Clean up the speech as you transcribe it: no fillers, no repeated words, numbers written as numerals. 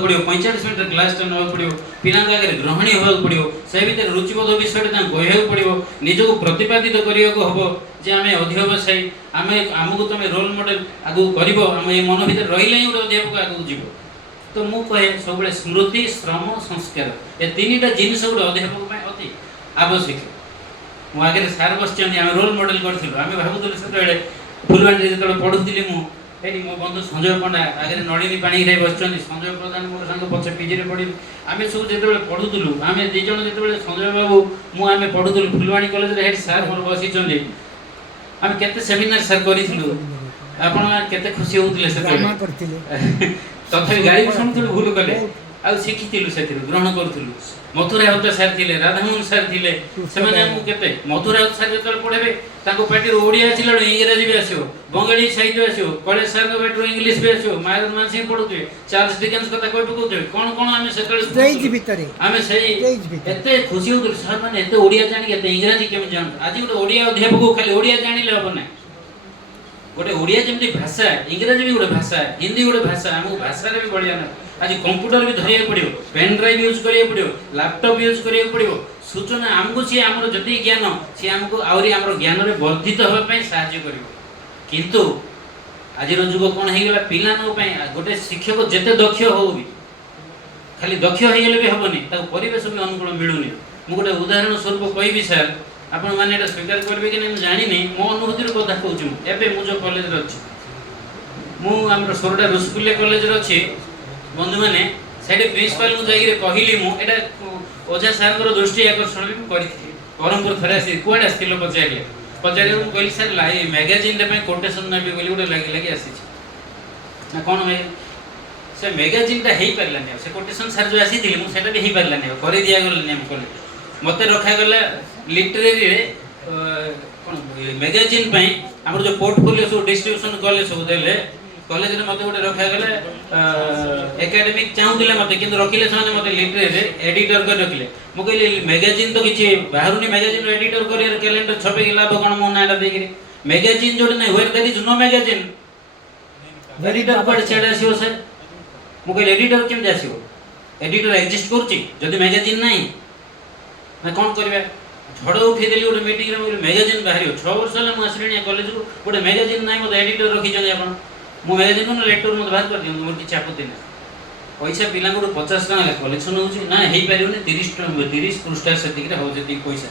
पड़ो 45 minute class ना पड़ो पिला आगे ग्रहणी होगा पड़ो से भर रुचिबोध विषय कहवा पड़ो निजक प्रतिपादित करने को हम जे आम अध्यवसायी आम आमको तुम रोल मॉडल आगू कर मन भर रही गोटे अध्यापक आगू जीव तो मु कहे सब स्मृति श्रम संस्कार ये तीन टा जिन गोटे अध्यापक अति आवश्यक मो आगे सार बस आम रोल मॉडल करूँ आम भावुलु से फुलवाणी जो पढ़ुली मुझे मो बंधु संजय पंडा आगे नलिनी पाणिग्राही बस संजय प्रधान मोर सांग पचे पीजी पढ़ी आम सब जो पढ़ुलु आम दीज जो संजय बाबू मुझे पढ़ुलु फुलवाणी कॉलेज हेड सार मोर बसी आम केते सेमिनार सार करूँ आपते खुशी होते से तथापि गाड़ी भी शुणुलु भूल कले आ शिखिलु से ग्रहण करूँ मथुरा होता सार थे राधामोहन सार थे से मथुरा सार जो पढ़े पार्टी ओडिया आसला इंग्राजी भी आसो बंगाली साहित्य आसो कलेज सार पार्टी इंग्लीश भी आसो मायर मानसिंह पढ़ुए चार्ल्स डिकेन्स कथा कह पकाउे कौन कौन आम से आम से खुशी हो सर मैंने ओडिया जाणी इंग्राजी केमी जान आज गोटे ओडिया अध्यापक खाली ओडिया जाने हम ना गोटे ओडिया जमी भाषा इंग्राजी भी गोटे भाषा हिंदी गोटे भाषा आमको भाषा भी बढ़िया ना आज कंप्यूटर भी धरिया पड़ो पेन ड्राइव यूज करिया पड़ो लैपटॉप यूज करिया पड़ो सूचना आमको सी आम जी ज्ञान सी आमको आहरी आम ज्ञान में वर्धित होगापी साहय कर किंतु आज जुग कौन होगा पिला गोटे शिक्षक जिते दक्ष हो भी खाली दक्ष होगले भी हेनी परिवेश भी अनुकूल मिलूनी मुझे गोटे उदाहरण स्वरूप कहि सार आपण मैंने स्वीकार करेंगे कि नहीं जानी मो अनुभूति कथा कहूँ मुझे कॉलेज अच्छी मुझे सोरडा रुस्कुलिया कॉलेज अच्छी बंधु मैंने से प्रिंसिपाल मुझे कहली मुझे ओझा सार दृष्टि आकर्षण भी करी ब्रह्मपुर थे आस कौटे आसो पचारे पचारे कहली सार मैगाजिन कोटेसन नेबी बोली गोटे लगे लगे आसी ना कौन से मैगाजिनटा हो पारानी से कोटेसन सार जो आसी मुझे भी हो पारानी कर दिगलानी आम कॉलेज मत रखागला लिटरेरी कौन मैगाजिन आम जो पोर्टफोलियो सब डिस्ट्रीब्यूशन कले सब देले कॉलेज में मत गोटे रखागला एकेडमिक चाहूला मत कि रखिले से मत लिटरेरी एडिटर कर रखिले मुझे कहली मैगाजिन तो किसी बाहर मैगाजिन एडिटर कर कैलेंडर छपे लाभ कौन मो ना देखिए मैगाजिन जो ना where there is no magazine editor कौन छेड़ आसो सर मुझे एडिटर केमती आसो एडिटर एक्जिस्ट कर मैगाजिन ना ना कौन करवा झड़ उठेदेली गोटे मीटिंग में मैगाजिन बाहर 6 वर्ष है मुझे आसली कॉलेज को गोटे मैगाजिन ना मत एडिटर रखी आप मो मैगाजिन ना लेटर मत बाहर कर दिखाँ मोर किसी आपत्ति ना पैसा पिला 50 टका कलेक्शन हो ना हो पारे 30 पृष्ठा से हो जी पैसा